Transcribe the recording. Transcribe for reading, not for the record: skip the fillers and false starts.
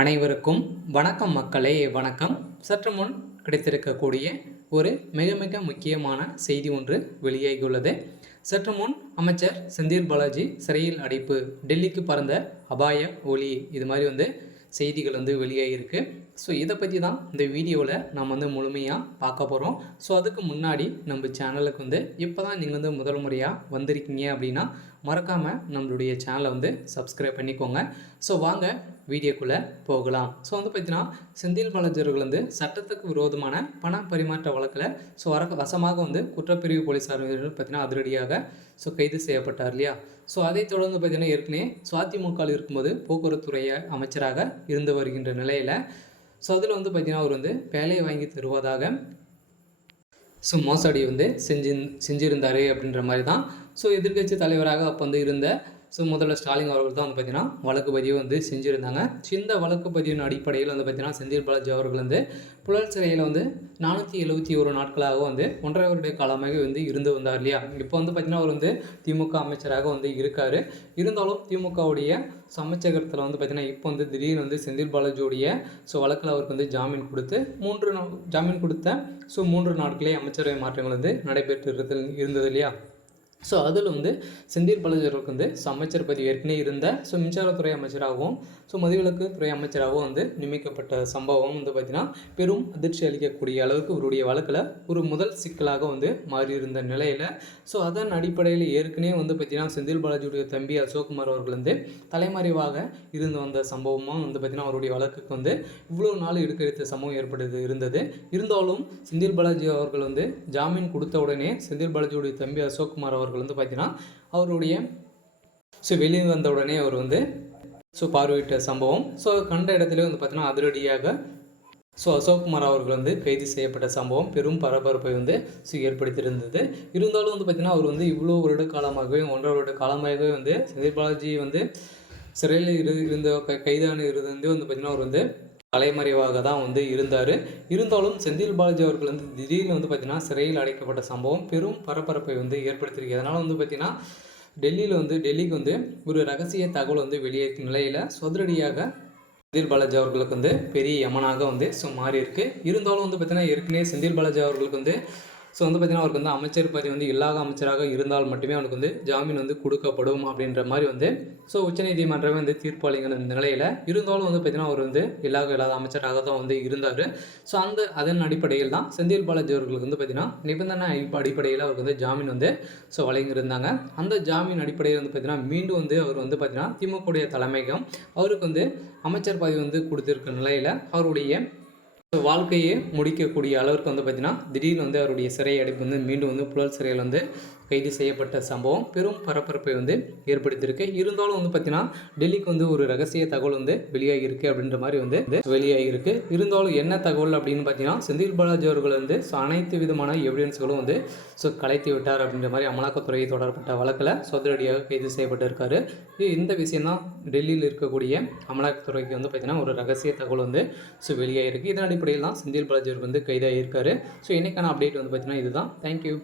அனைவருக்கும் வணக்கம் மக்களே, வணக்கம். சற்று முன் கிடைத்திருக்கக்கூடிய ஒரு மிக மிக முக்கியமான செய்தி ஒன்று வெளியாகியுள்ளது. சற்று முன் அமைச்சர் செந்தில் பாலாஜி சிறையில் அடைப்பு, டெல்லிக்கு பறந்த அபாய ஒலி, இது மாதிரி செய்திகள் வெளியாகிருக்கு. ஸோ இதை பற்றி தான் இந்த வீடியோவில் நம்ம முழுமையாக பார்க்க போகிறோம். ஸோ அதுக்கு முன்னாடி நம்ம சேனலுக்கு இப்போ தான் நீங்கள் முதல் முறையாக வந்திருக்கீங்க அப்படின்னா மறக்காமல் நம்மளுடைய சேனலை சப்ஸ்கிரைப் பண்ணிக்கோங்க. ஸோ வாங்க வீடியோக்குள்ளே போகலாம். ஸோ பார்த்தீங்கன்னா செந்தில் பாலாஜி அவர்கள் சட்டத்துக்கு விரோதமான பண பரிமாற்ற வழக்கில் வசமாக குற்றப்பிரிவு போலீஸார் பார்த்தீங்கன்னா அதிரடியாக கைது செய்யப்பட்டார் இல்லையா. ஸோ அதை தொடர்ந்து பார்த்தீங்கன்னா ஏற்கனவே அதிமுகவில் இருக்கும்போது போக்குவரத்துறை அமைச்சராக இருந்து வருகின்ற நிலையில் ஸோ அதில் பார்த்தீங்கன்னா அவர் வேலையை வாங்கி தருவதாக மோசடி செஞ்சிருந்தார் அப்படின்ற மாதிரி தான். ஸோ எதிர்க்கட்சி தலைவராக அப்போ இருந்த முதல்ல ஸ்டாலின் அவர்கள் தான் பார்த்தீங்கன்னா வழக்கு பதிவு செஞ்சுருந்தாங்க. இந்த வழக்கு பதிவின் அடிப்படையில் பார்த்தீங்கன்னா செந்தில் பாலாஜி அவர்கள் புழல் சிறையில் 471 நாட்களாக 1.5 வருட காலமாக இருந்து வந்தார் இல்லையா. இப்போ பார்த்தீங்கன்னா அவர் திமுக அமைச்சராக இருக்கார். இருந்தாலும் திமுகவுடைய அமைச்சகத்தில் பார்த்தீங்கன்னா இப்போ திடீர்னு செந்தில் பாலாஜியுடைய வழக்கில் அவருக்கு ஜாமீன் கொடுத்து 3 நாட்களே அமைச்சரவை மாற்றங்கள் நடைபெற்று இருந்தது இல்லையா. ஸோ அதில் செந்தில் பாலாஜி அவர்களுக்கு அமைச்சர் பதவி ஏற்கனவே இருந்த மின்சாரத்துறை அமைச்சராகவும் மதுவிலக்கு துறை அமைச்சராகவும் நியமிக்கப்பட்ட சம்பவம் பார்த்திங்கன்னா பெரும் அதிர்ச்சி அளிக்கக்கூடிய அளவுக்கு இவருடைய வழக்கில் ஒரு முதல் சிக்கலாக மாறியிருந்த நிலையில் அதன் அடிப்படையில் ஏற்கனவே பார்த்திங்கன்னா செந்தில் பாலாஜியுடைய தம்பி அசோக்குமார் அவர்கள் தலைமறைவாக இருந்து வந்த சம்பவமும் பார்த்திங்கன்னா அவருடைய வழக்குக்கு இவ்வளோ நாள் எடுத்த சம்பவம் இருந்தது. இருந்தாலும் செந்தில் பாலாஜி அவர்கள் ஜாமீன் கொடுத்த உடனே செந்தில் பாலாஜியுடைய தம்பி அசோக்குமார் அவர்கள் பார்த்தீங்கன்னா அவருடைய வெளியே வந்த உடனே அவர் பார்வையிட்ட சம்பவம் கண்ட இடத்துல பார்த்தீங்கன்னா அதிரடியாக அசோக்குமார் அவர்கள் கைது செய்யப்பட்ட சம்பவம் பெரும் பரபரப்பை ஏற்படுத்தியிருந்தது. இருந்தாலும் பார்த்தீங்கன்னா அவர் இவ்வளோ வருட காலமாகவே 1.5 வருட காலமாகவே செந்தில் பாலாஜி சிறையில் இருந்த கைதான இருந்து பார்த்தீங்கன்னா அவர் தலைமறைவாக தான் இருந்தார். இருந்தாலும் செந்தில் பாலாஜி அவர்கள் திடீர்னு பார்த்தீங்கன்னா சிறையில் அடைக்கப்பட்ட சம்பவம் பெரும் பரபரப்பை ஏற்படுத்தியிருக்கு. அதனால் பார்த்தீங்கன்னா டெல்லிக்கு ஒரு ரகசிய தகவல் வெளியேற்றும் நிலையில் அதிரடியாக செந்தில் பாலாஜி அவர்களுக்கு பெரிய யமனாக மாறி இருக்கு. இருந்தாலும் பார்த்தீங்கன்னா ஏற்கனவே செந்தில் பாலாஜி அவர்களுக்கு பார்த்தீங்கன்னா அவருக்கு அமைச்சர் பதவி இல்லாத அமைச்சராக இருந்தால் மட்டுமே அவனுக்கு ஜாமீன் கொடுக்கப்படும் அப்படின்ற மாதிரி உச்சநீதிமன்றமே தீர்ப்பு அளிக்கிற நிலையில் இருந்தாலும் பார்த்தீங்கன்னா அவர் இல்லாத அமைச்சராக தான் இருந்தார். அதன் அடிப்படையில் தான் செந்தில் பாலாஜி அவர்களுக்கு பார்த்தீங்கன்னா நிபந்தனை அடிப்படையில் அவருக்கு ஜாமீன் வழங்கியிருந்தாங்க. அந்த ஜாமீன் அடிப்படையில் பார்த்தீங்கன்னா மீண்டும் அவர் பார்த்தீங்கன்னா திமுக தலைமையகம் அவருக்கு அமைச்சர் பதவி கொடுத்திருக்க நிலையில் அவருடைய வாழ்க்கையை முடிக்கக்கூடிய அளவிற்கு பார்த்தீங்கன்னா திடீர்னு அவருடைய சிறை அடைப்பு மீண்டும் புழல் சிறையில் கைது செய்யப்பட்ட சம்பவம் பெரும் பரபரப்பை ஏற்படுத்தியிருக்கு. இருந்தாலும் பார்த்தீங்கன்னா டெல்லிக்கு ஒரு ரகசிய தகவல் வெளியாகிருக்கு அப்படின்ற மாதிரி வெளியாகிருக்கு. இருந்தாலும் என்ன தகவல் அப்படின்னு பார்த்தீங்கன்னா செந்தில் பாலாஜி அவர்கள் அனைத்து விதமான எவிடன்ஸ்களும் கலைத்து விட்டார் அப்படின்ற மாதிரி அமலாக்கத்துறை தொடரப்பட்ட வழக்கில் அதிரடியாக கைது செய்யப்பட்டிருக்காரு. இந்த விஷயம் தான் டெல்லியில் இருக்கக்கூடிய அமலாக்கத்துறைக்கு பார்த்தீங்கன்னா ஒரு ரகசிய தகவல் வெளியாகிருக்கு. இதன் அடிப்படையில் தான் செந்தில் பாலாஜி அவர்கள் கைதாகியிருக்காரு. ஸோ இன்றைக்கான அப்டேட் பார்த்தீங்கன்னா இதுதான். தேங்க்யூ.